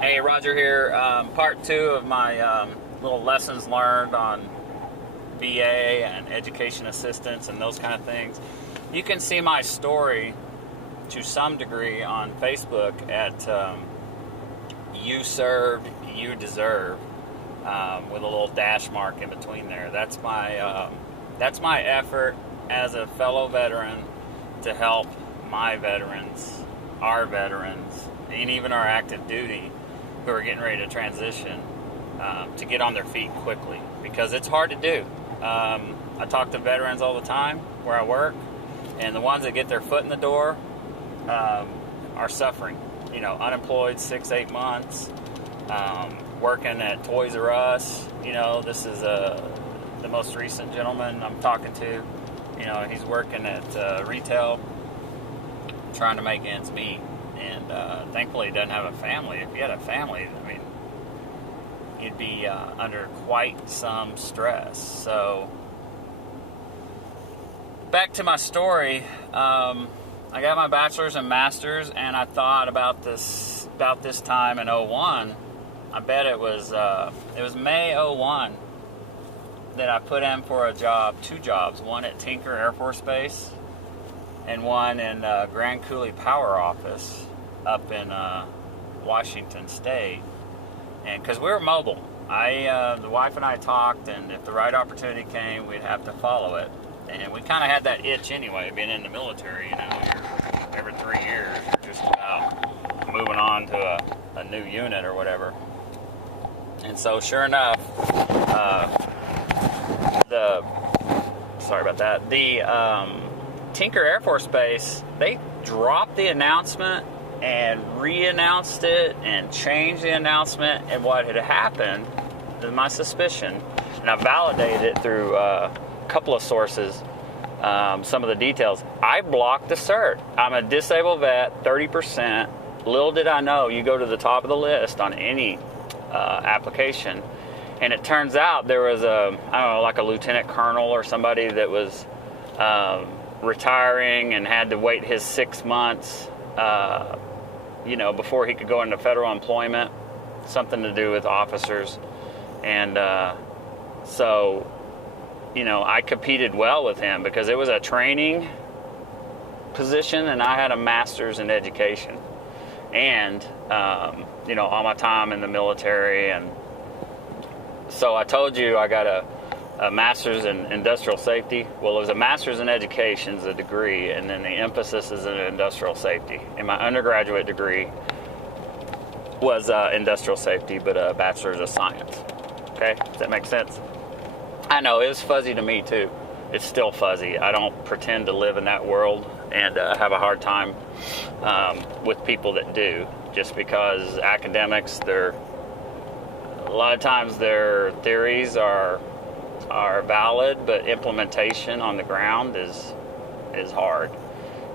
Hey, Roger here. Part 2 of my little lessons learned on VA and education assistance and those kind of things. You can see my story to some degree on Facebook at YouServed, YouDeserve, with a little dash mark in between there. That's my effort as a fellow veteran to help my veterans, our veterans, and even our active duty who are getting ready to transition to get on their feet quickly, because it's hard to do. I talk to veterans all the time where I work, and the ones that get their foot in the door are suffering. You know, unemployed 6-8 months, working at Toys R Us. You know, this is the most recent gentleman I'm talking to. You know, he's working at retail, trying to make ends meet. And thankfully he doesn't have a family. If he had a family, I mean, he'd be under quite some stress. So, back to my story. I got my bachelor's and master's, and I thought about this time in 01. I bet it was May 01 that I put in for a job, 2 jobs, one at Tinker Air Force Base and one in Grand Coulee Power Office up in Washington State. And because we were mobile, the wife and I talked, and if the right opportunity came, we'd have to follow it. And we kind of had that itch anyway, being in the military. You know, every 3 years, you're just about moving on to a new unit or whatever. And so, sure enough, the Tinker Air Force Base, they dropped the announcement and re-announced it and changed the announcement. And what had happened, my suspicion, and I validated it through a couple of sources, some of the details. I blocked the cert. I'm a disabled vet, 30%. Little did I know, you go to the top of the list on any application, and it turns out there was like a lieutenant colonel or somebody that was retiring and had to wait his 6 months, before he could go into federal employment, something to do with officers. And so, I competed well with him because it was a training position, and I had a master's in education. And, all my time in the military. And so I told you I got a master's in industrial safety. Well, it was a master's in education, is a degree, and then the emphasis is in industrial safety. And my undergraduate degree was industrial safety, but a bachelor's of science. Okay, does that make sense? I know, it was fuzzy to me too. It's still fuzzy. I don't pretend to live in that world, and have a hard time with people that do, just because academics, a lot of times their theories are valid, but implementation on the ground is hard.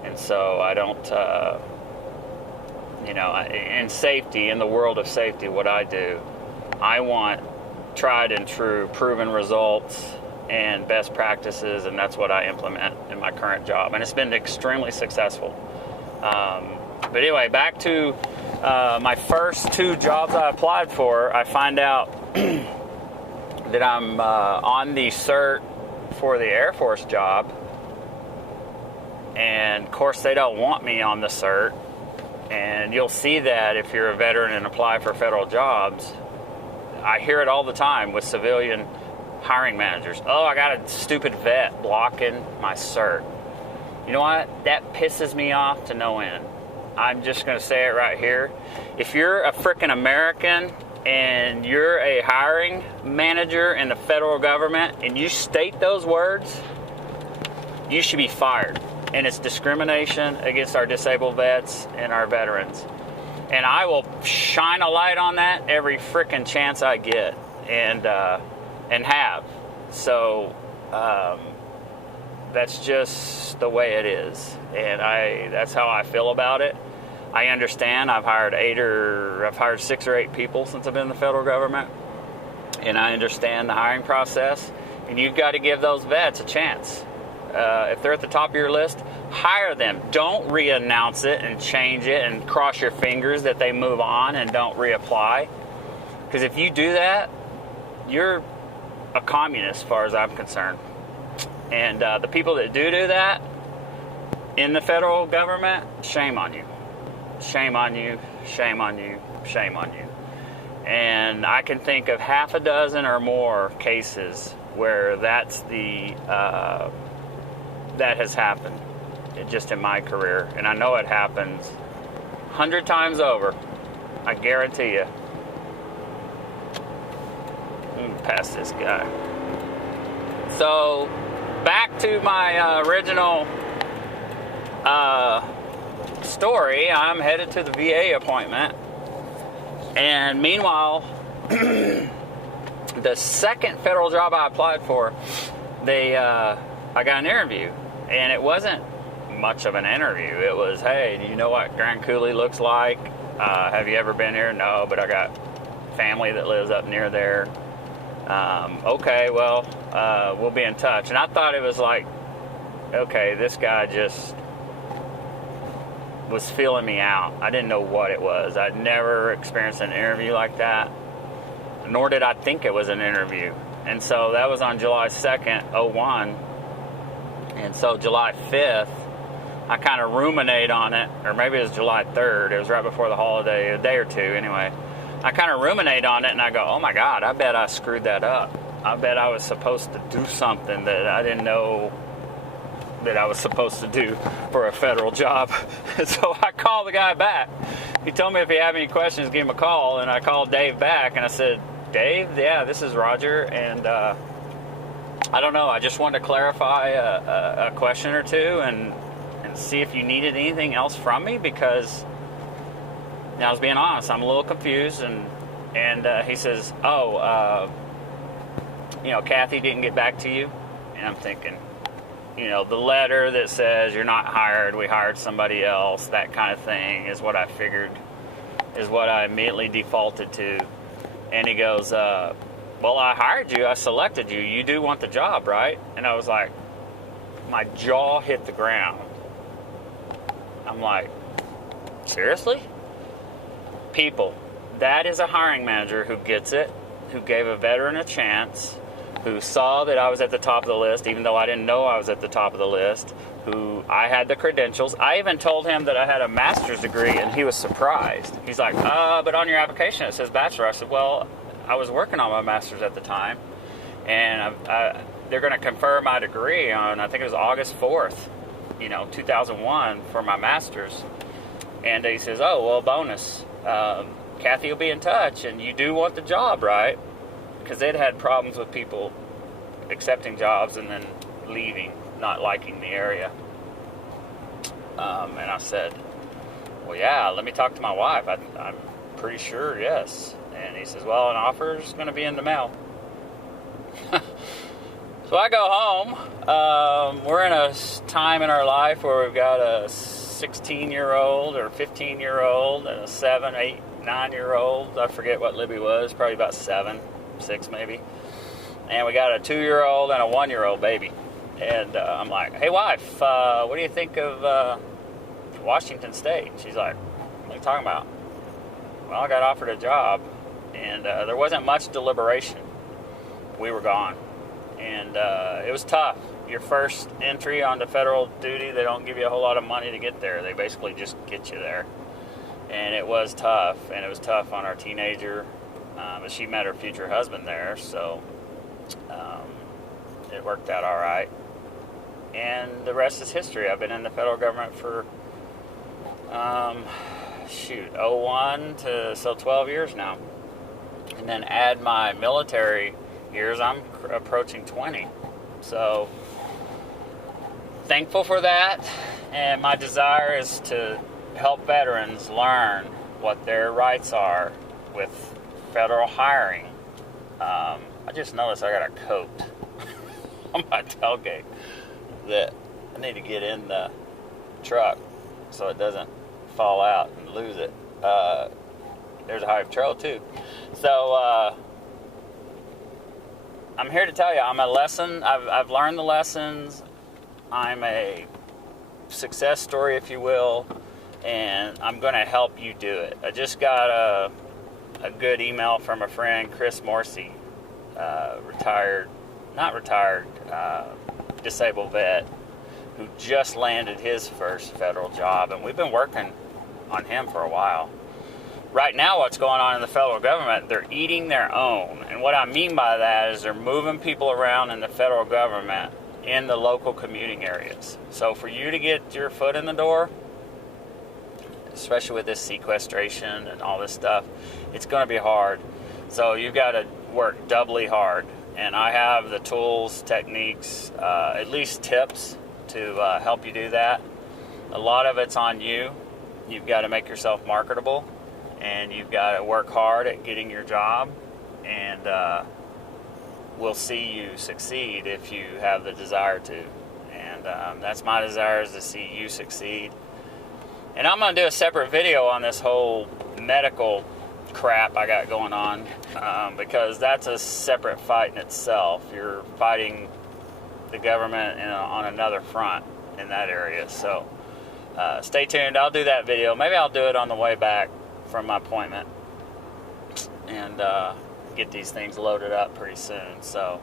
And so I don't, in safety, in the world of safety, what I do, I want tried and true, proven results and best practices, and that's what I implement in my current job, and it's been extremely successful. But anyway, back to my first 2 jobs I applied for. I find out that I'm on the cert for the Air Force job, and of course they don't want me on the cert, and you'll see that if you're a veteran and apply for federal jobs. I hear it all the time with civilian hiring managers. Oh, I got a stupid vet blocking my cert. You know what? That pisses me off to no end. I'm just going to say it right here. If you're a frickin' American and you're a hiring manager in the federal government and you state those words, you should be fired. And it's discrimination against our disabled vets and our veterans. And I will shine a light on that every frickin' chance I get, and have. So that's just the way it is, and that's how I feel about it. I understand. I've hired 6 or 8 people since I've been in the federal government, and I understand the hiring process. And you've got to give those vets a chance. If they're at the top of your list, hire them. Don't re-announce it and change it and cross your fingers that they move on and don't reapply. Because if you do that, you're a communist as far as I'm concerned. And the people that do that in the federal government, shame on you. Shame on you, shame on you, shame on you. And I can think of half a dozen or more cases where that's that has happened just in my career. And I know it happens 100 times over. I guarantee you. Let me pass this guy. So, back to my original story. I'm headed to the VA appointment. And meanwhile, the second federal job I applied for, I got an interview. And it wasn't much of an interview. It was, hey, do you know what Grand Coulee looks like? Have you ever been here? No, but I got family that lives up near there. Okay, well, we'll be in touch. And I thought it was like, okay, this guy just was feeling me out. I didn't know what it was. I'd never experienced an interview like that, nor did I think it was an interview. And so that was on July 2nd, 01. And so July 5th, I kind of ruminate on it, or maybe it was July 3rd. It was right before the holiday, a day or two anyway. I kind of ruminate on it, and I go, oh my God, I bet I screwed that up. I bet I was supposed to do something that I didn't know that I was supposed to do for a federal job. So I called the guy back. He told me if he had any questions, give him a call. And I called Dave back, and I said, Dave, yeah, this is Roger, and I don't know, I just wanted to clarify a question or two and see if you needed anything else from me, because I was being honest, I'm a little confused. And he says, Kathy didn't get back to you? And I'm thinking, the letter that says you're not hired, we hired somebody else, that kind of thing is what I figured, is what I immediately defaulted to. And he goes, well, I hired you, I selected you, you do want the job, right? And I was like, my jaw hit the ground. I'm like, seriously? People, that is a hiring manager who gets it, who gave a veteran a chance, who saw that I was at the top of the list, even though I didn't know I was at the top of the list, who I had the credentials. I even told him that I had a master's degree, and he was surprised. He's like, but on your application it says bachelor. I said, well, I was working on my master's at the time, and they're going to confer my degree on, I think it was August 4th, 2001 for my master's. And he says, oh, well, bonus. Kathy will be in touch, and you do want the job, right? Because they'd had problems with people accepting jobs and then leaving, not liking the area. And I said, well, yeah, let me talk to my wife. I'm pretty sure, yes. And he says, well, an offer's going to be in the mail. So I go home. We're in a time in our life where we've got a 16-year-old or 15-year-old and a 7, 8, 9-year-old. I forget what Libby was, probably about 7, 6 maybe. And we got a 2-year-old and a 1-year-old baby. And I'm like, hey, wife, what do you think of Washington State? She's like, what are you talking about? Well, I got offered a job, and there wasn't much deliberation. We were gone. And it was tough. Your first entry onto federal duty, they don't give you a whole lot of money to get there. They basically just get you there. And it was tough. And it was tough on our teenager. But she met her future husband there, so it worked out all right. And the rest is history. I've been in the federal government for, 01 to 12 years now. And then add my military years, I'm approaching 20. So thankful for that, and my desire is to help veterans learn what their rights are with federal hiring. I just noticed I got a coat on my tailgate that I need to get in the truck so it doesn't fall out and lose it. There's a Hive Trail too. So I'm here to tell you, I'm a lesson. I've learned the lessons. I'm a success story, if you will, and I'm going to help you do it. I just got a good email from a friend, Chris Morrissey, disabled vet, who just landed his first federal job, and we've been working on him for a while. Right now, what's going on in the federal government, they're eating their own. And what I mean by that is they're moving people around in the federal government in the local commuting areas. So for you to get your foot in the door, especially with this sequestration and all this stuff, it's going to be hard. So you've got to work doubly hard. And I have the tools, techniques, at least tips to help you do that. A lot of it's on you. You've got to make yourself marketable. And you've got to work hard at getting your job, and we'll see you succeed if you have the desire to. And that's my desire, is to see you succeed. And I'm going to do a separate video on this whole medical crap I got going on, because that's a separate fight in itself. You're fighting the government on another front in that area. So stay tuned. I'll do that video. Maybe I'll do it on the way back from my appointment, and get these things loaded up pretty soon. So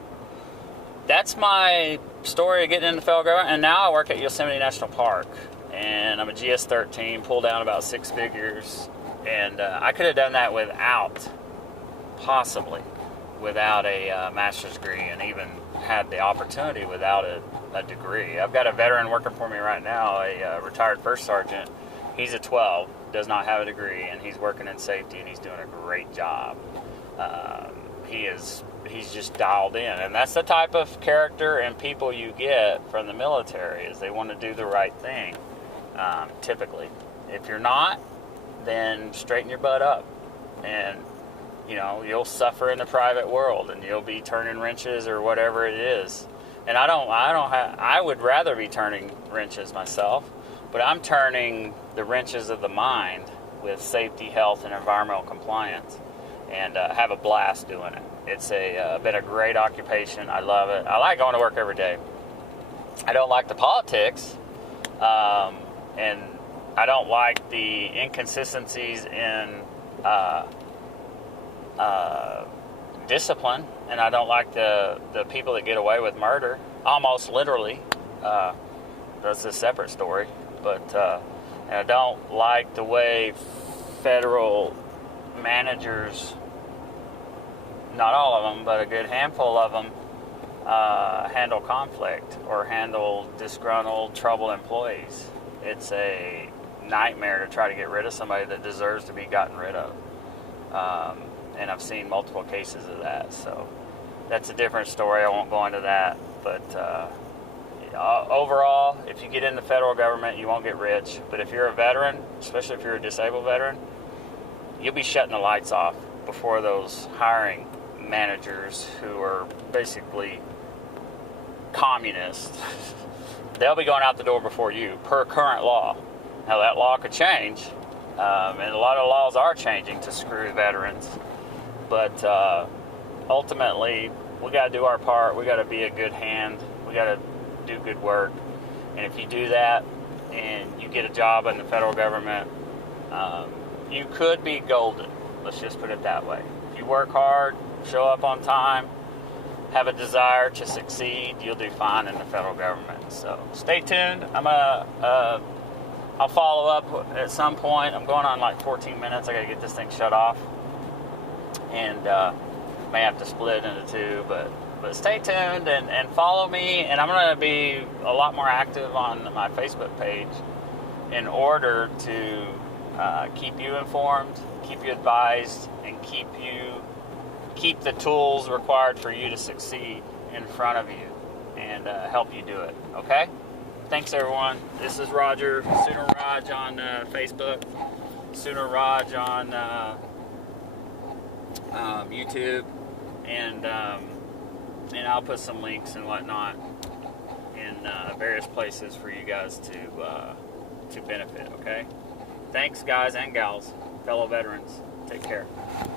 that's my story of getting into the federal government. And now I work at Yosemite National Park, and I'm a GS-13, pulled down about 6 figures, and I could have done that possibly without a master's degree, and even had the opportunity without a degree. I've got a veteran working for me right now, a retired first sergeant. He's a 12, does not have a degree, and he's working in safety, and he's doing a great job. He's just dialed in, and that's the type of character and people you get from the military, is they want to do the right thing, typically. If you're not, then straighten your butt up, and you'll suffer in the private world, and you'll be turning wrenches or whatever it is. And I would rather be turning wrenches myself, but I'm turning the wrenches of the mind with safety, health, and environmental compliance, and have a blast doing it. It's been a great occupation. I love it. I like going to work every day. I don't like the politics, and I don't like the inconsistencies in discipline, and I don't like the people that get away with murder, almost literally. That's a separate story. But and I don't like the way federal managers, not all of them, but a good handful of them, handle conflict or handle disgruntled, troubled employees. It's a nightmare to try to get rid of somebody that deserves to be gotten rid of. And I've seen multiple cases of that. So that's a different story. I won't go into that. But overall, if you get in the federal government, you won't get rich. But if you're a veteran, especially if you're a disabled veteran, you'll be shutting the lights off before those hiring managers who are basically communists. They'll be going out the door before you, per current law. Now, that law could change, and a lot of laws are changing to screw veterans. But ultimately, we got to do our part. We got to be a good hand. We got to do good work. And if you do that and you get a job in the federal government, you could be golden. Let's just put it that way. If you work hard, show up on time, have a desire to succeed, you'll do fine in the federal government. So stay tuned. I'll follow up at some point. I'm going on like 14 minutes. I got to get this thing shut off. And may have to split into two, but stay tuned and follow me. And I'm going to be a lot more active on my Facebook page in order to keep you informed, keep you advised, and keep the tools required for you to succeed in front of you, and help you do it. Okay? Thanks, everyone. This is Roger, Sooner Raj on Facebook, Sooner Raj on YouTube, and I'll put some links and whatnot in various places for you guys to benefit. Okay? Thanks, guys and gals, fellow veterans. Take care.